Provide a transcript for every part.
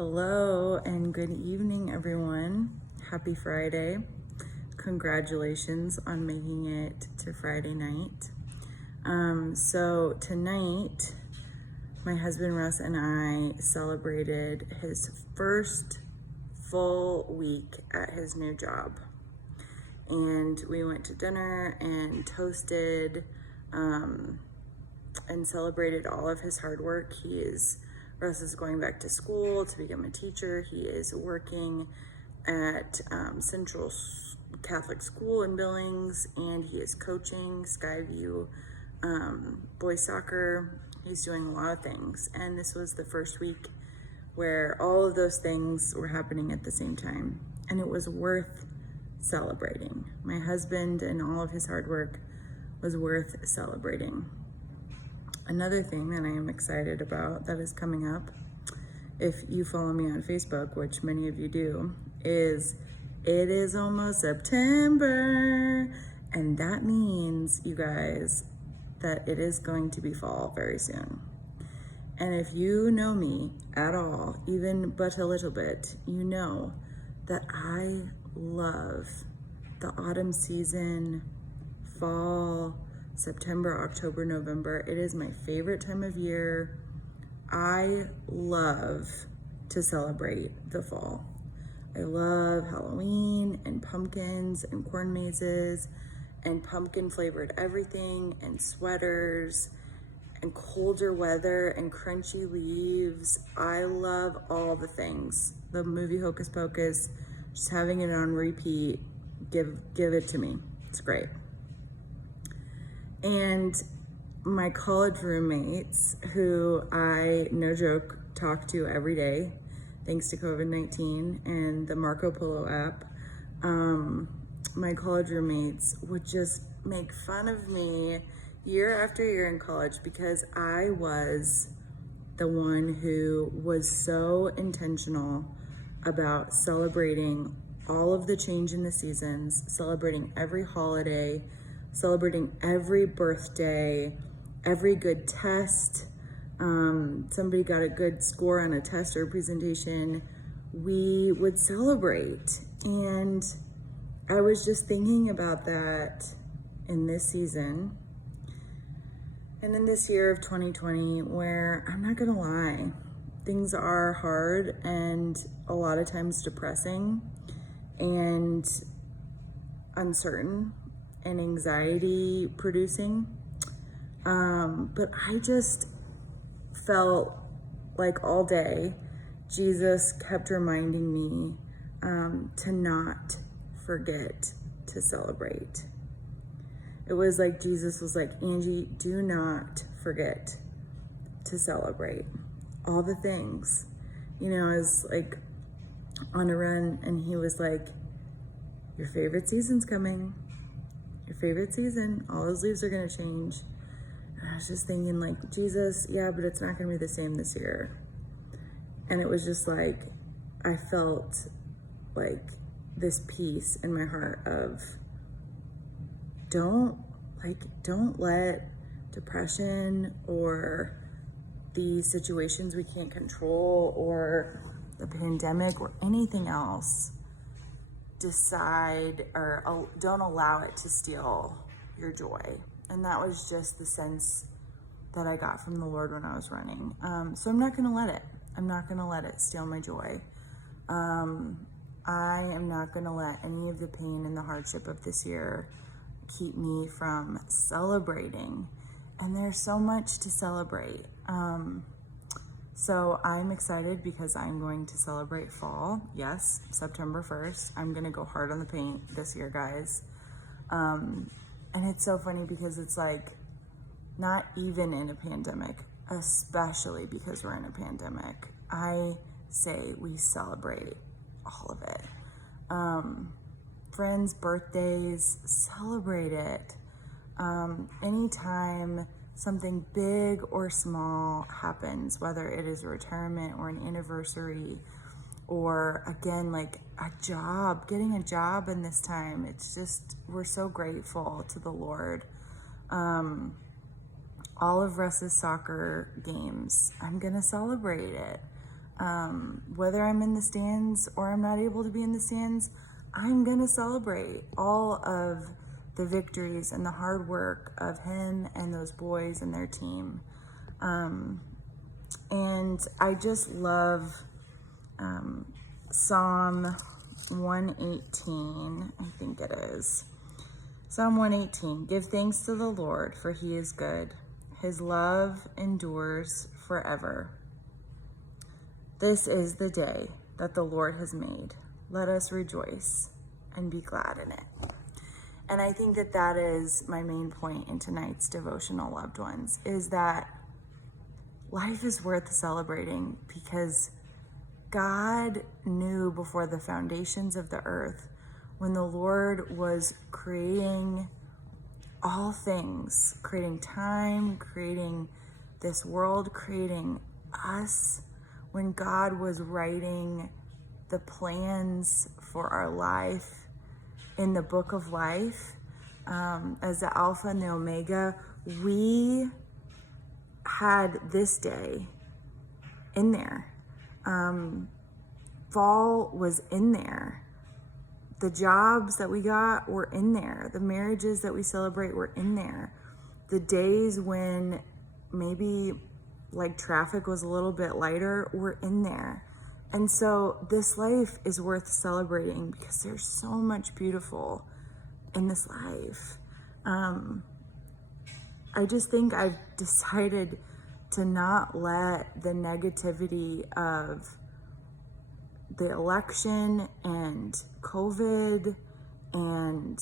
Hello and good evening, everyone. Happy Friday. Congratulations on making it to Friday night. So tonight, my husband Russ and I celebrated his first full week at his new job. And we went to dinner and toasted and celebrated all of his hard work. Russ is going back to school to become a teacher. He is working at Central Catholic School in Billings, and he is coaching Skyview boys soccer. He's doing a lot of things, and this was the first week where all of those things were happening at the same time, and it was worth celebrating. My husband and all of his hard work was worth celebrating. Another thing that I am excited about that is coming up, if you follow me on Facebook, which many of you do, is it is almost September, and that means, you guys, that it is going to be fall very soon. And if you know me at all, even but a little bit, you know that I love the autumn season, fall, September, October, November. It is my favorite time of year. I love to celebrate the fall. I love Halloween and pumpkins and corn mazes and pumpkin flavored everything and sweaters and colder weather and crunchy leaves. I love all the things. The movie Hocus Pocus, just having it on repeat, give it to me. It's great. And my college roommates, who I, no joke, talk to every day, thanks to COVID-19 and the Marco Polo app, my college roommates would just make fun of me year after year in college because I was the one who was so intentional about celebrating all of the change in the seasons, celebrating every holiday, celebrating every birthday, every good test. Somebody got a good score on a test or a presentation, we would celebrate. And I was just thinking about that in this season and in this year of 2020, where I'm not gonna lie, things are hard and a lot of times depressing and uncertain and anxiety producing. But I just felt like all day Jesus kept reminding me to not forget to celebrate. It was like Jesus was like, Angie, do not forget to celebrate all the things. You know, I was like on a run and he was like, your favorite season's coming. Your favorite season, all those leaves are gonna change. And I was just thinking like, Jesus, yeah, but it's not gonna be the same this year. And it was just like, I felt like this peace in my heart of don't let depression or the situations we can't control or the pandemic or anything else decide or don't allow it to steal your joy. And that was just the sense that I got from the Lord when I was running. So I'm not gonna let it steal my joy. I am not gonna let any of the pain and the hardship of this year keep me from celebrating. And there's so much to celebrate. So I'm excited because I'm going to celebrate fall. Yes, September 1st. I'm gonna go hard on the paint this year, guys. And it's so funny because it's like, not even in a pandemic, especially because we're in a pandemic, I say we celebrate all of it. Friends' birthdays, celebrate it. Anytime something big or small happens, whether it is a retirement or an anniversary, or again, like getting a job in this time, it's just, we're so grateful to the Lord. All of Russ's soccer games, I'm gonna celebrate it. Whether I'm in the stands or I'm not able to be in the stands, I'm going to celebrate all of the victories and the hard work of him and those boys and their team. And I just love Psalm 118, I think it is. Psalm 118, give thanks to the Lord, for he is good. His love endures forever. This is the day that the Lord has made. Let us rejoice and be glad in it. And I think that that is my main point in tonight's devotional, loved ones, is that life is worth celebrating because God knew before the foundations of the earth, when the Lord was creating all things, creating time, creating this world, creating us, when God was writing the plans for our life in the book of life, as the Alpha and the Omega, we had this day in there. Fall was in there. The jobs that we got were in there. The marriages that we celebrate were in there. The days when maybe like traffic was a little bit lighter were in there. And so this life is worth celebrating because there's so much beautiful in this life. I just think I've decided to not let the negativity of the election and COVID and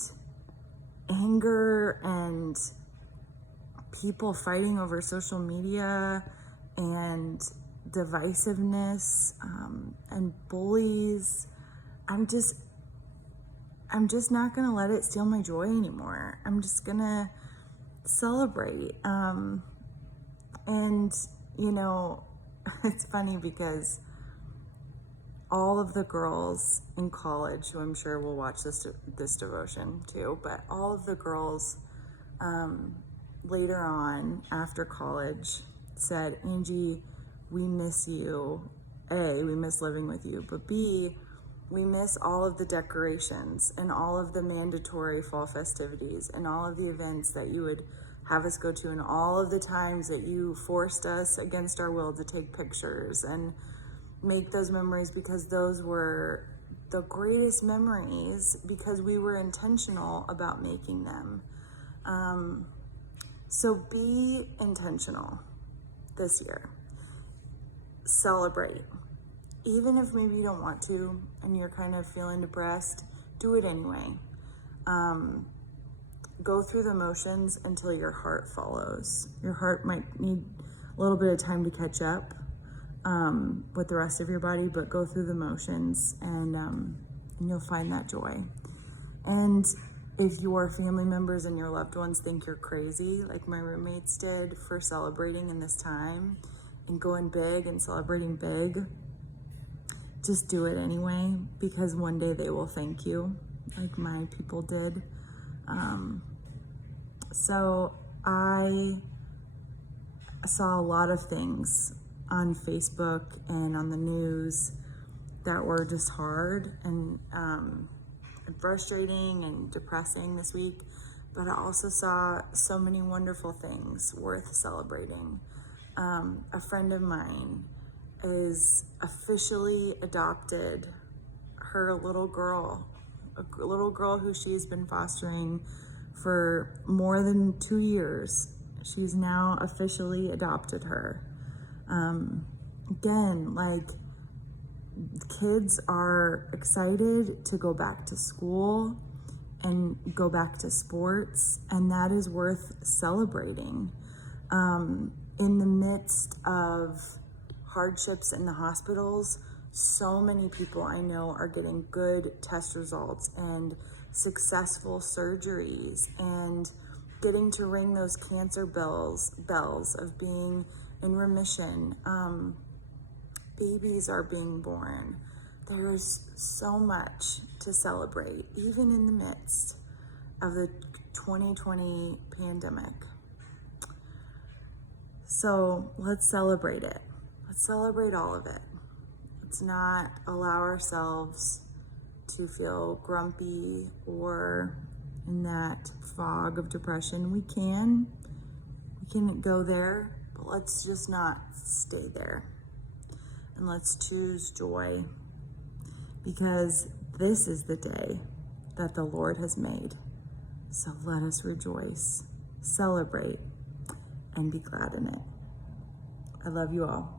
anger and people fighting over social media and divisiveness and bullies. I'm just not gonna let it steal my joy anymore. I'm just gonna celebrate. And you know, it's funny because all of the girls in college, who I'm sure will watch this devotion too, but all of the girls later on after college said, Angie, we miss you. A, we miss living with you, but B, we miss all of the decorations and all of the mandatory fall festivities and all of the events that you would have us go to and all of the times that you forced us against our will to take pictures and make those memories, because those were the greatest memories because we were intentional about making them. So be intentional this year. Celebrate. Even if maybe you don't want to and you're kind of feeling depressed, do it anyway. Go through the motions until your heart follows. Your heart might need a little bit of time to catch up with the rest of your body, but go through the motions and you'll find that joy. And if your family members and your loved ones think you're crazy, like my roommates did, for celebrating in this time and going big and celebrating big, just do it anyway, because one day they will thank you, like my people did. So I saw a lot of things on Facebook and on the news that were just hard and frustrating and depressing this week, but I also saw so many wonderful things worth celebrating. A friend of mine is officially adopted her little girl, a little girl who she's been fostering for more than 2 years. She's now officially adopted her. Again, like, kids are excited to go back to school and go back to sports, and that is worth celebrating. In the midst of hardships in the hospitals, so many people I know are getting good test results and successful surgeries and getting to ring those cancer bells of being in remission. Babies are being born. There's so much to celebrate, even in the midst of the 2020 pandemic. So let's celebrate it. Let's celebrate all of it. Let's not allow ourselves to feel grumpy or in that fog of depression. We can go there, but let's just not stay there. And let's choose joy, because this is the day that the Lord has made. So let us rejoice, celebrate, and be glad in it. I love you all.